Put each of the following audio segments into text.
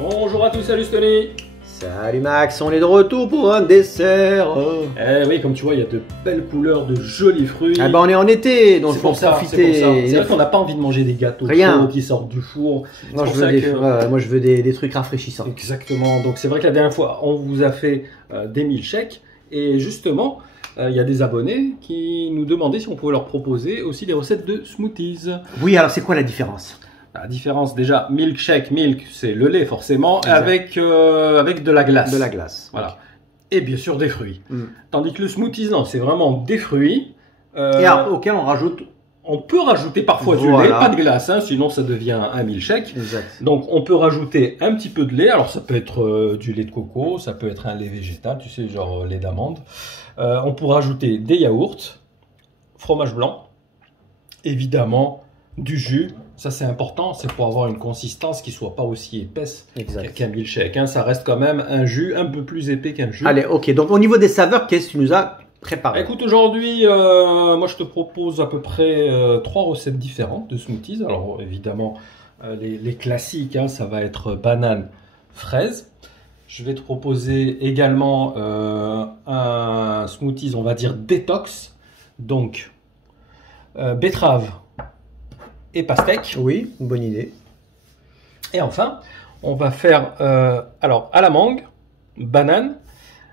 Bonjour à tous, salut Tony. Salut Max, on est de retour pour un dessert. Eh oui, comme tu vois, il y a de belles couleurs, de jolis fruits. Ah bah on est en été, donc c'est faut pour ça, profiter. c'est vrai qu'on n'a pas envie de manger des gâteaux Rien. chauds qui sortent du four. Moi je veux, moi je veux des trucs rafraîchissants. Exactement, donc c'est vrai que la dernière fois, on vous a fait des milkshakes. Et justement, il y a des abonnés qui nous demandaient si on pouvait leur proposer aussi des recettes de smoothies. Oui, alors c'est quoi la différence? La différence, déjà, milkshake, milk, c'est le lait forcément, exact. avec de la glace. De la glace. Voilà. Okay. Et bien sûr des fruits. Tandis que le smoothies, non, c'est vraiment des fruits. Et auquel on rajoute. On peut rajouter parfois du lait, pas de glace, hein, sinon ça devient un milkshake. Exact. Donc on peut rajouter un petit peu de lait. Alors ça peut être du lait de coco, ça peut être un lait végétal, tu sais, genre lait d'amande. On peut rajouter des yaourts, fromage blanc, évidemment du jus. Ça c'est important, c'est pour avoir une consistance qui soit pas aussi épaisse qu'un milkshake. Hein. Ça reste quand même un jus un peu plus épais qu'un jus. Allez, ok. Donc au niveau des saveurs, qu'est-ce que tu nous as préparé? Écoute, aujourd'hui, moi je te propose à peu près 3 recettes différentes de smoothies. Alors évidemment, les classiques, hein, ça va être banane, fraise. Je vais te proposer également un smoothies, on va dire détox. Donc, betterave et pastèque. Oui, une bonne idée. Et enfin, on va faire alors à la mangue, banane.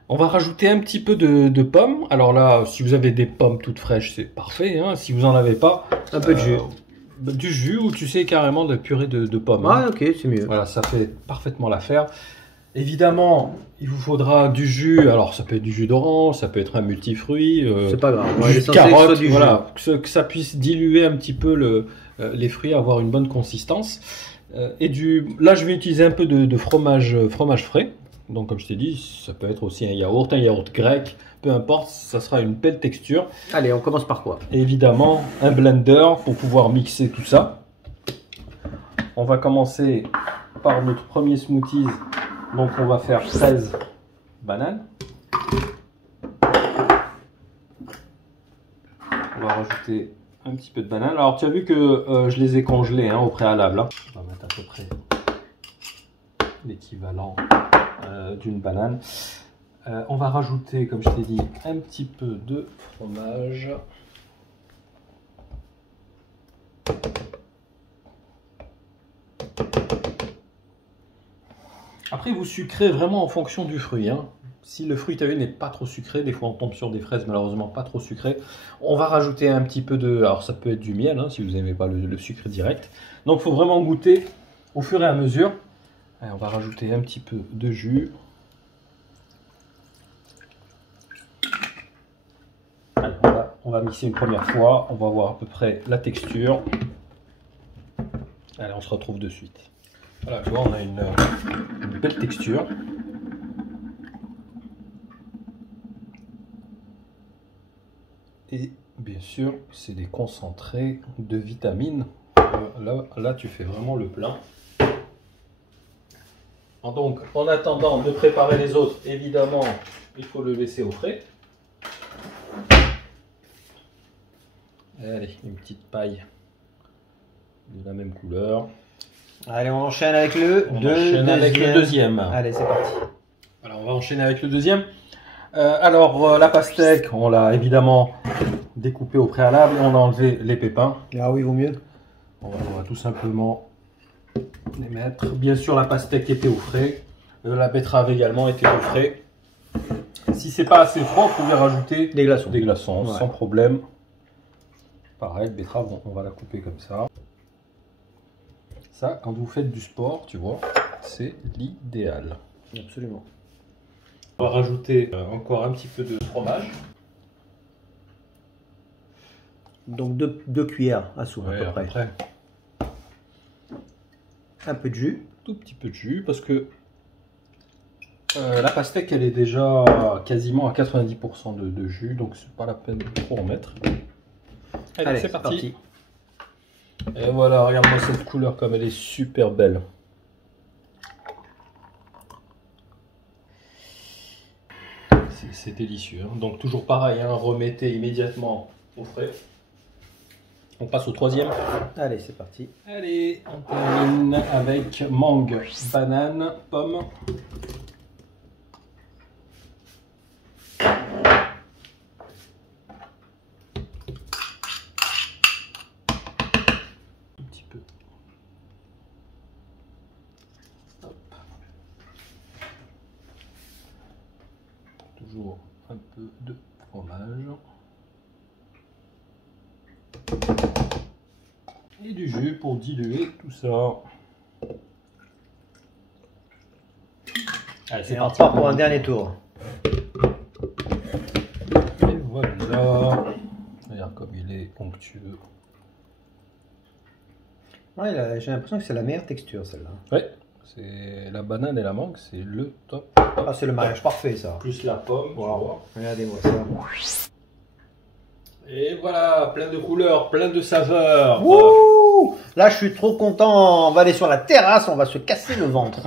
On va rajouter un petit peu de pommes. Alors là, si vous avez des pommes toutes fraîches, c'est parfait. Hein. Si vous n'en avez pas, un peu de jus. Du jus ou tu sais carrément de la purée de pommes. Ah, ok, c'est mieux. Voilà, ça fait parfaitement l'affaire. Évidemment, il vous faudra du jus. Alors, ça peut être du jus d'orange, ça peut être un multifruit. C'est pas grave. Du jus de carotte, voilà, que ça puisse diluer un petit peu les fruits, avoir une bonne consistance. Là, je vais utiliser un peu de fromage frais. Donc, comme je t'ai dit, ça peut être aussi un yaourt grec, peu importe, ça sera une belle texture. Allez, on commence par quoi? Et évidemment, un blender pour pouvoir mixer tout ça. On va commencer par notre premier smoothies. Donc, on va faire 13 bananes. On va rajouter un petit peu de banane. Alors, tu as vu que je les ai congelées au préalable. Hein. On va mettre à peu près l'équivalent d'une banane. On va rajouter, comme je t'ai dit, un petit peu de fromage. Après, vous sucrez vraiment en fonction du fruit. Hein. Si le fruit, tu as vu, n'est pas trop sucré, des fois on tombe sur des fraises malheureusement pas trop sucrées, on va rajouter un petit peu de... Alors ça peut être du miel, hein, si vous n'aimez pas le sucre direct. Donc il faut vraiment goûter au fur et à mesure. Allez, on va rajouter un petit peu de jus. Allez, on va mixer une première fois, on va voir à peu près la texture. Allez, on se retrouve de suite. Voilà, tu vois, on a une belle texture. Et bien sûr, c'est des concentrés de vitamines. Là, tu fais vraiment le plein. Donc, en attendant de préparer les autres, évidemment, il faut le laisser au frais. Allez, une petite paille de la même couleur. Allez, on enchaîne avec le deuxième. Allez, c'est parti. Alors, on va enchaîner avec le deuxième. La pastèque, on l'a évidemment découpée au préalable. On a enlevé les pépins. Ah oui, vaut mieux. On va tout simplement les mettre. Bien sûr, la pastèque était au frais. La betterave également était au frais. Si c'est pas assez froid, vous pouvez rajouter des glaçons sans problème. Pareil, betterave, on va la couper comme ça. Ça, quand vous faites du sport, tu vois, c'est l'idéal. Absolument. On va rajouter encore un petit peu de fromage. Donc 2 cuillères à soupe à peu près. Un peu de jus. Tout petit peu de jus parce que la pastèque elle est déjà quasiment à 90% de jus, donc c'est pas la peine de trop en mettre. Allez, c'est parti. Et voilà, regarde-moi cette couleur comme elle est super belle. C'est délicieux. Hein. Donc toujours pareil, hein, remettez immédiatement au frais. On passe au troisième. Allez, c'est parti. Allez, on termine avec mangue, banane, pomme. Un petit peu. Hop. Toujours un peu de fromage. Et du jus pour diluer tout ça. Allez, c'est parti pour un dernier tour. Et voilà. Regarde comme il est onctueux. Ouais, j'ai l'impression que c'est la meilleure texture celle-là. Ouais, c'est la banane et la mangue, c'est le top. Ah, c'est le mariage parfait ça. Plus la pomme. Wow. Regardez-moi ça. Et voilà, plein de couleurs, plein de saveurs. Wouh! Là, je suis trop content. On va aller sur la terrasse, on va se casser le ventre.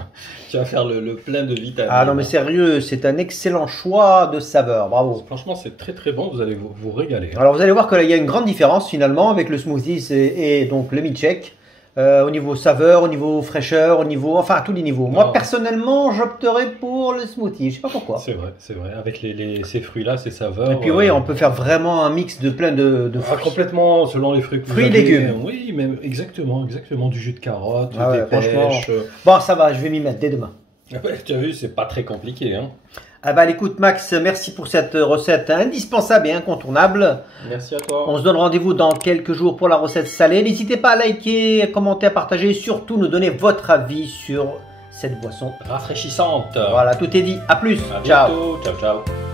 Tu vas faire le plein de vitamines. Ah non, mais sérieux, c'est un excellent choix de saveur. Bravo. Franchement, c'est très très bon. Vous allez vous régaler. Alors, vous allez voir qu'il y a une grande différence finalement avec le smoothies et donc le milkshake. Au niveau saveur, au niveau fraîcheur, au niveau, enfin à tous les niveaux. Moi personnellement, j'opterais pour le smoothie. Je sais pas pourquoi. C'est vrai, c'est vrai. Avec ces fruits-là, ces saveurs. Et puis oui, on peut faire vraiment un mix de plein de fruits. Complètement, selon les fruits que vous Fruits et avez. légumes. Oui, mais exactement. Du jus de carotte, Ah ouais, des pêches. franchement. Bon, ça va, je vais m'y mettre dès demain. Ouais, tu as vu, c'est pas très compliqué. Hein. Ah bah écoute Max, merci pour cette recette indispensable et incontournable. Merci à toi. On se donne rendez-vous dans quelques jours pour la recette salée. N'hésitez pas à liker, à commenter, à partager et surtout nous donner votre avis sur cette boisson Rafraîchissante. Voilà, tout est dit. À plus. À Ciao. bientôt. Ciao, ciao.